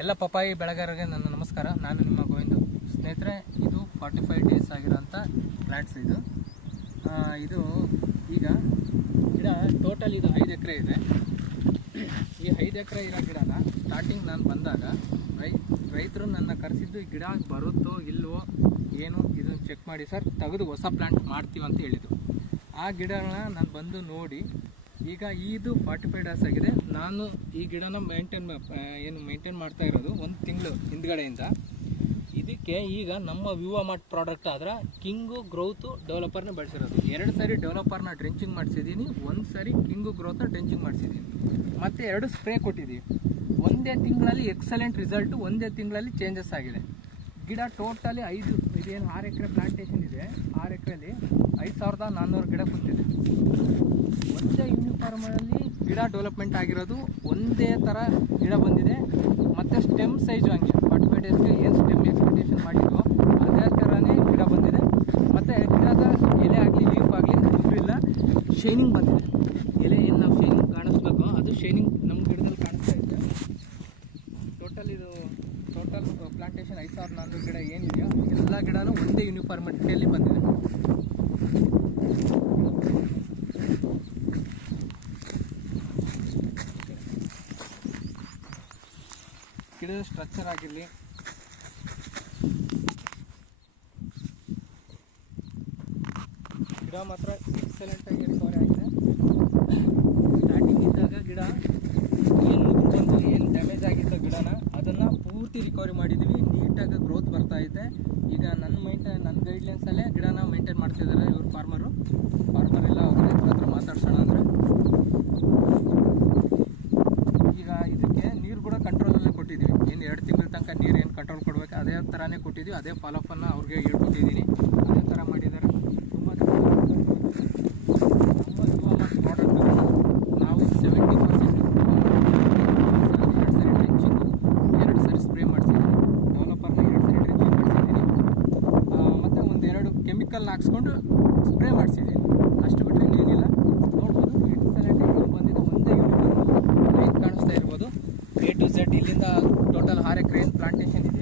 ಎಲ್ಲ ಪಪಾಯಿ ಬೆಳೆಗಾರರಿಗೆ ನನ್ನ ನಮಸ್ಕಾರ. ನಾನು ನಿಮ್ಮ ಗೋವಿಂದ. ಸ್ನೇಹಿತರೆ, ಇದು 45 ಡೇಸ್ ಆಗಿರೋಂಥ ಪ್ಲಾಂಟ್ಸ್. ಇದು ಈಗ ಗಿಡ ಟೋಟಲ್ ಇದು 5 ಎಕರೆ ಇದೆ. ಈ 5 ಎಕರೆ ಇರೋ ಗಿಡನ ಸ್ಟಾರ್ಟಿಂಗ್ ನಾನು ಬಂದಾಗ ರೈತರು ನನ್ನ ಕರೆಸಿದ್ದು ಈ ಗಿಡ ಬರುತ್ತೋ ಇಲ್ವೋ ಏನು ಇದನ್ನು ಚೆಕ್ ಮಾಡಿ ಸರ್, ತೆಗೆದು ಹೊಸ ಪ್ಲಾಂಟ್ ಮಾಡ್ತೀವಿ ಅಂತ ಹೇಳಿದ್ದು. ಆ ಗಿಡನ ನಾನು ಬಂದು ನೋಡಿ, ಈಗ ಇದು 45 ಡೇಸ್ ಆಗಿದೆ. ನಾನು ಈ ಗಿಡನ ಮೇಂಟೈನ್ ಮಾಡ್ತಾ ಇರೋದು 1 ತಿಂಗಳು ಹಿಂದ್ಗಡೆಯಿಂದ. ಇದಕ್ಕೆ ಈಗ ನಮ್ಮ ವಿವಾಮಾರ್ಟ್ ಪ್ರಾಡಕ್ಟ್ ಆದ್ರೆ ಕಿಂಗು ಗ್ರೋತ್ ಡೆವಲಪರ್ನ ಬಳಸಿರೋದು. 2 ಸಾರಿ ಡೆವಲಪರ್ನ ಡ್ರೆಂಚಿಂಗ್ ಮಾಡಿಸಿದ್ದೀನಿ, 1 ಸಾರಿ ಕಿಂಗು ಗ್ರೋತ್ನ ಡ್ರೆಂಚಿಂಗ್ ಮಾಡಿಸಿದ್ದೀನಿ, ಮತ್ತು 2 ಸ್ಪ್ರೇ ಕೊಟ್ಟಿದ್ದೀವಿ. ಒಂದೇ ತಿಂಗಳಲ್ಲಿ ಎಕ್ಸಲೆಂಟ್ ರಿಸಲ್ಟು, ಒಂದೇ ತಿಂಗಳಲ್ಲಿ ಚೇಂಜಸ್ ಆಗಿದೆ. ಗಿಡ ಟೋಟಲಿ ಇದೇನು 6 ಎಕರೆ ಪ್ಲಾಂಟೇಶನ್ ಇದೆ. 6 ಎಕರೆಯಲ್ಲಿ 5400 ಗಿಡ ಕೂತಿದೆ. ಒಂದೇ ಯೂನಿಫಾರ್ಮಲ್ಲಿ ಗಿಡ ಡೆವಲಪ್ಮೆಂಟ್ ಆಗಿರೋದು, ಒಂದೇ ಥರ ಗಿಡ ಬಂದಿದೆ. ಮತ್ತು ಸ್ಟೆಮ್ ಸೈಜು ಹಂಗೆ 45 ಡೇಸ್ಗೆ ಏನು ಸ್ಟೆಮ್ ಎಕ್ಸ್ಪೆಕ್ಟೇಷನ್ ಮಾಡಿದ್ವೋ ಅದೇ ಥರನೇ ಗಿಡ ಬಂದಿದೆ. ಮತ್ತು ಗಿಡದ ಎಲೆ ಆಗಲಿ ಲೀಫ್ ಆಗಲಿ ಉದುರಿಲ್ಲ, ಶೈನಿಂಗ್ ಬಂದಿದೆ. ಎಲೆ ಏನು ನಾವು ಶೈನಿಂಗ್ ಕಾಣಿಸ್ಬೇಕೋ ಅದು ಶೈನಿಂಗ್ ನಮ್ಮ ಗಿಡದಲ್ಲಿ ಕಾಣಿಸ್ತಾ ಇದೆ. ಟೋಟಲ್ ಪ್ಲಾಂಟೇಶನ್ 5400 ಗಿಡ ಏನಿದೆಯೋ ಎಲ್ಲ ಗಿಡನೂ ಒಂದೇ ಯೂನಿಫಾರ್ಮಿಟಿಯಲ್ಲಿ ಬಂದಿದೆ. ಗಿಡದ ಸ್ಟ್ರಕ್ಚರ್ ಆಗಿರಲಿ, ಗಿಡ ಮಾತ್ರ ಎಕ್ಸಲೆಂಟಾಗಿ ರಿಕವರಿ ಆಗಿದೆ. ಸ್ಟಾರ್ಟಿಂಗ್ ಇದ್ದಾಗ ಗಿಡ ಏನು ಬಂದು ಏನು ಡ್ಯಾಮೇಜ್ ಆಗಿತ್ತು ಗಿಡನ ಅದನ್ನು ಪೂರ್ತಿ ರಿಕವರಿ ಮಾಡಿದ್ದೀವಿ. ನೀಟಾಗಿ ಗ್ರೋತ್ ಬರ್ತಾ ಇದೆ. ಈಗ ನನ್ನ ಗೈಡ್ಲೈನ್ಸಲ್ಲೇ ಗಿಡನ ಮೇಂಟೈನ್ ಮಾಡ್ತಿದ್ದಾರೆ ಇವ್ರು ಫಾರ್ಮರ್ ಎಲ್ಲ. ಅವ್ರ ಹತ್ರ ಮಾತಾಡ್ಸೋಣ ಅಂದರೆ ಈಗ ಇದಕ್ಕೆ ನೀರು ಕೂಡ ಕಂಟ್ರೋಲಲ್ಲೇ ಕೊಟ್ಟಿದ್ದೀವಿ. ಇನ್ನು 2 ತಿಂಗಳ ತನಕ ನೀರು ಏನು ಕಂಟ್ರೋಲ್ ಕೊಡಬೇಕು ಅದೇ ಥರನೇ ಕೊಟ್ಟಿದ್ದೀವಿ. ಅದೇ ಫಾಲೋಅಪ್ಪನ್ನು ಅವ್ರಿಗೆ ಹೇಳ್ಕೊಟ್ಟಿದ್ದೀನಿ, ಅದೇ ಥರ ಮಾಡಿದ್ದಾರೆ. ತುಂಬ ಪ್ರಾಡಕ್ಟ್ ನಾವು 70% 2 ಸರಿ ಡ್ರೆಂಚಿಂಗು, 2 ಸರಿ ಸ್ಪ್ರೇ ಮಾಡಿಸಿದ್ದೀನಿ. ಡೆವಲಪರ್ನ 2 ಸರಿ ಡ್ರೆಂಚಿಂಗ್ ಮಾಡಿಸಿದ್ದೀನಿ, ಮತ್ತು 1-2 ಕೆಮಿಕಲ್ನ ಹಾಕ್ಸ್ಕೊಂಡು ಸ್ಪ್ರೇ ಮಾಡಿಸಿದ್ದೀನಿ. ಅಷ್ಟು ಬಿಟ್ಟರೆ ನೀರಿಲ್ಲ. ನೋಡ್ಬೋದು ಎಕ್ಸಲೆಂಟಾಗಿ ಬಂದಿದೆ. ಒಂದೇ ಲೈನ್ ಕಾಣಿಸ್ತಾ ಇರ್ಬೋದು. A to Z ಇಲ್ಲಿಂದ ಟೋಟಲ್ 6 ಎಕರೆ ಏನು ಪ್ಲಾಂಟೇಶನ್ ಇದೆ